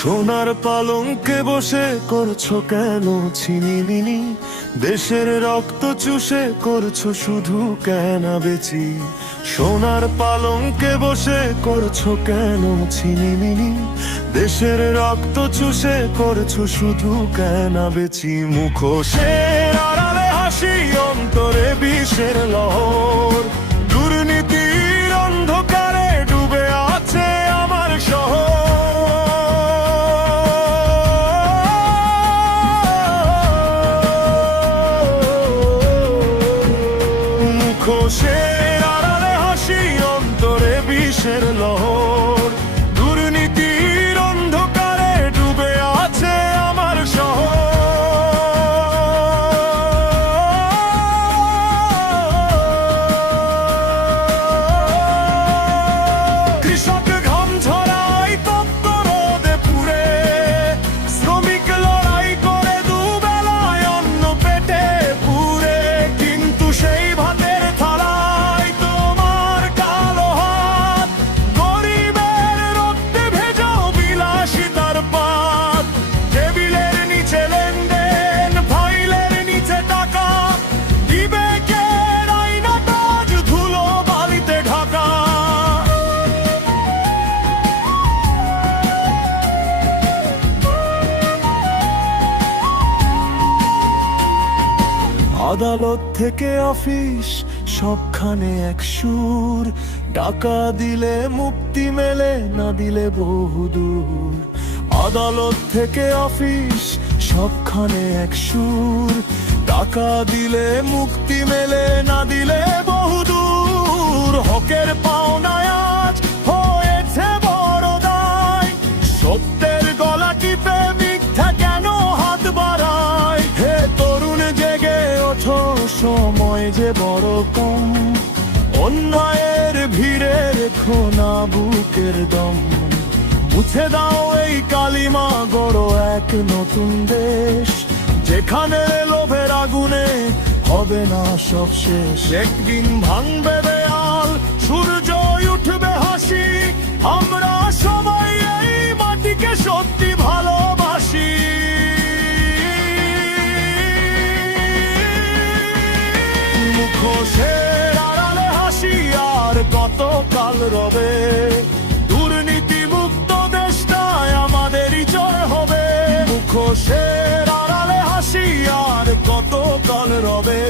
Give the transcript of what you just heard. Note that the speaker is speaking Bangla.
সোনার পালঙ্কে বসে করছো কেন ছিনিমিনি? দেশের রক্ত চুষে করছো শুধু কেনাবেচি। সোনার পালঙ্কে বসে করছো কেন ছিনিমিনি? দেশের রক্ত চুষে করছো শুধু কেনাবেচি। মুখোশের আড়ালে হাসি, অন্তরে বিষের লহর। দুর্নীতির অন্ধকারে ডুবে আছে আমার শহর। মুখোশের আড়ালে হাসি, অন্তরে বিষের লহর। দুর্নীতির অন্ধকারে ডুবে আছে আমার শহর। কৃষক ঘাম ঝরায় তপ্ত রোদে পুড়ে, শ্রমিক লড়াই করে দুবেলায় অন্ন পেটে পুরে। কিন্তু সেই ভাতের থালায় তোমার কালো হাত, গরিবের রক্তে ভেজাও বিলাসিতার পাত। টেবিলের নিচে লেনদেন, ফাইলের নিচে টাকা, বিবেকের আয়নাটা আজ ধুলো বালিতে ঢাকা। আদালত থেকে অফিস সবখানে এক সুর। টাকা দিলে মুক্তি মেলে, না দিলে বহুদূর। আদালত থেকে অফিস সবখানে এক সুর। টাকা দিলে মুক্তি মেলে, না দিলে বহুদূর। হকের পাওনায় আজ হয়েছে বড় দায়, সত্যের গলা টিপে মিথ্যা কেন হাত বাড়ায়? হে তরুণ জেগে ওঠো, সময় যে বড় কম। অন্যায়ের ভিড়ে রেখো না বুকের দম। মুছে দাও এই কালিমা, গড়ো এক নতুন দেশ, যেখানে লোভের আগুনে হবে না সব শেষ। একদিন ভাঙবে দেয়াল, সূর্য উঠবে হাসি। আমরা সবাই এই মাটিকে সত্যি ভালোবাসি। মুখোশের আড়ালে হাসি আর কত কাল রবে? দুর্নীতি মুক্ত দেশটায় আমাদেরই জয় হবে। মুখোশের আড়ালে হাসি আর কত কাল রবে?